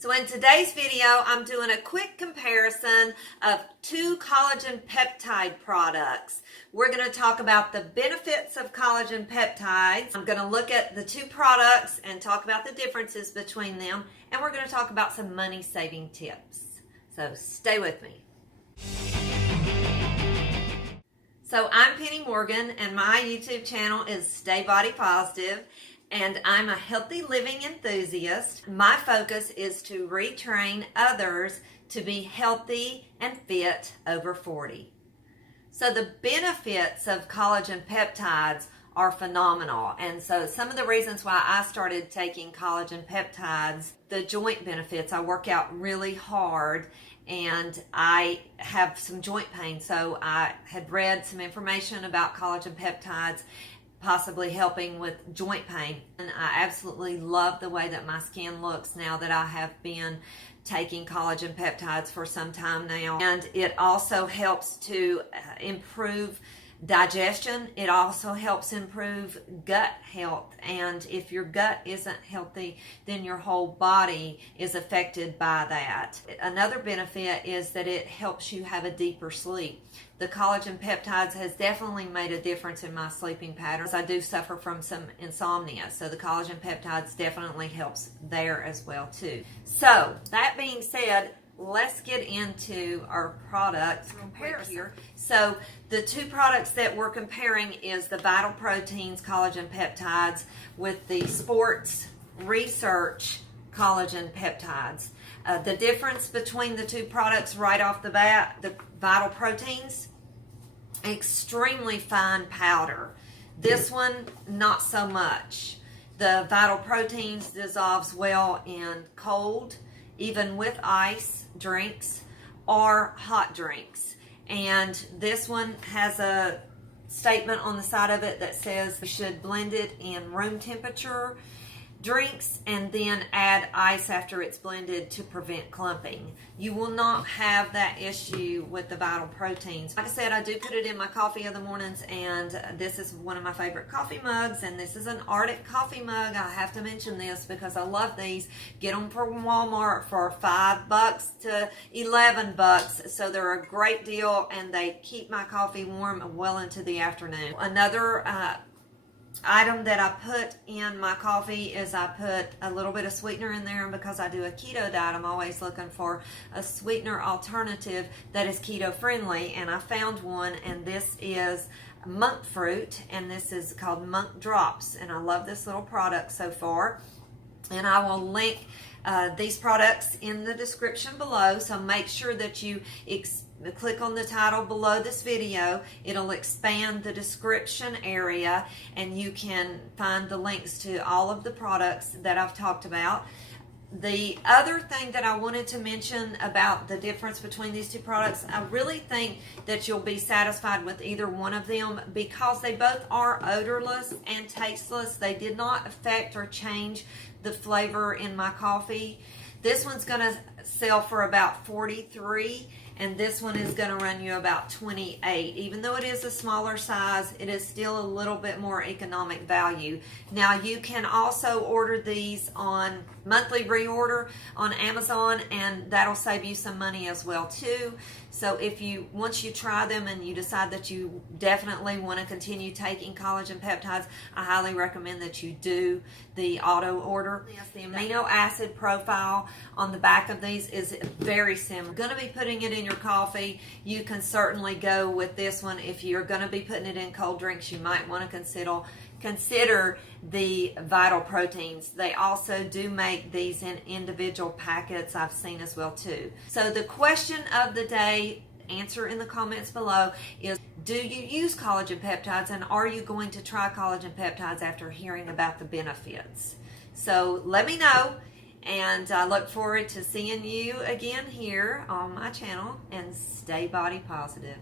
So in today's video, I'm doing a quick comparison of two collagen peptide products. We're going to talk about the benefits of collagen peptides. I'm going to look at the two products and talk about the differences between them. And we're going to talk about some money-saving tips. So stay with me. So I'm Penny Morgan, and my YouTube channel is Stay Body Positive. And I'm a healthy living enthusiast. My focus is to retrain others to be healthy and fit over 40. So the benefits of collagen peptides are phenomenal. And so some of the reasons why I started taking collagen peptides, the joint benefits, I work out really hard and I have some joint pain. So I had read some information about collagen peptides possibly helping with joint pain. And I absolutely love the way that my skin looks now that I have been taking collagen peptides for some time now. And it also helps to improve digestion. It also helps improve gut health. And if your gut isn't healthy, then your whole body is affected by that. Another benefit is that it helps you have a deeper sleep. The collagen peptides has definitely made a difference in my sleeping patterns. I do suffer from some insomnia, so the collagen peptides definitely helps there as well too. So that being said, let's get into our products comparison here. So the two products that we're comparing is the Vital Proteins collagen peptides with the Sports Research collagen peptides. The difference between the two products right off the bat, the Vital Proteins, extremely fine powder. This one, not so much. The Vital Proteins dissolves well in cold, even with ice drinks or hot drinks. And this one has a statement on the side of it that says you should blend it in room temperature drinks and then add ice after it's blended to prevent clumping. You will not have that issue with the Vital Proteins. Like I said, I do put it in my coffee in the mornings, and this is one of my favorite coffee mugs, and this is an Arctic coffee mug. I have to mention this because I love these. Get them from Walmart for $5 to $11, so they're a great deal, and they keep my coffee warm well into the afternoon. Another item that I put in my coffee is I put a little bit of sweetener in there, and because I do a keto diet, I'm always looking for a sweetener alternative that is keto friendly, and I found one, and this is monk fruit, and this is called Monk Drops, and I love this little product so far. And I will link these products in the description below, so make sure that you click on the title below this video. It'll expand the description area, and you can find the links to all of the products that I've talked about. The other thing that I wanted to mention about the difference between these two products, I really think that you'll be satisfied with either one of them because they both are odorless and tasteless. They did not affect or change the flavor in my coffee. This one's going to sell for about $43, and this one is going to run you about $28. Even though it is a smaller size, it is still a little bit more economic value. Now, you can also order these on monthly reorder on Amazon, and that'll save you some money as well too. So once you try them and you decide that you definitely want to continue taking collagen peptides, I highly recommend that you do the auto order. Yes, the amino acid profile on the back of these is very similar. Going to be putting it in your coffee. You can certainly go with this one. If you're going to be putting it in cold drinks, you might want to consider the Vital Proteins. They also do make these in individual packets, I've seen as well too. So the question of the day, answer in the comments below, is do you use collagen peptides, and are you going to try collagen peptides after hearing about the benefits? So let me know, and I look forward to seeing you again here on my channel, and stay body positive.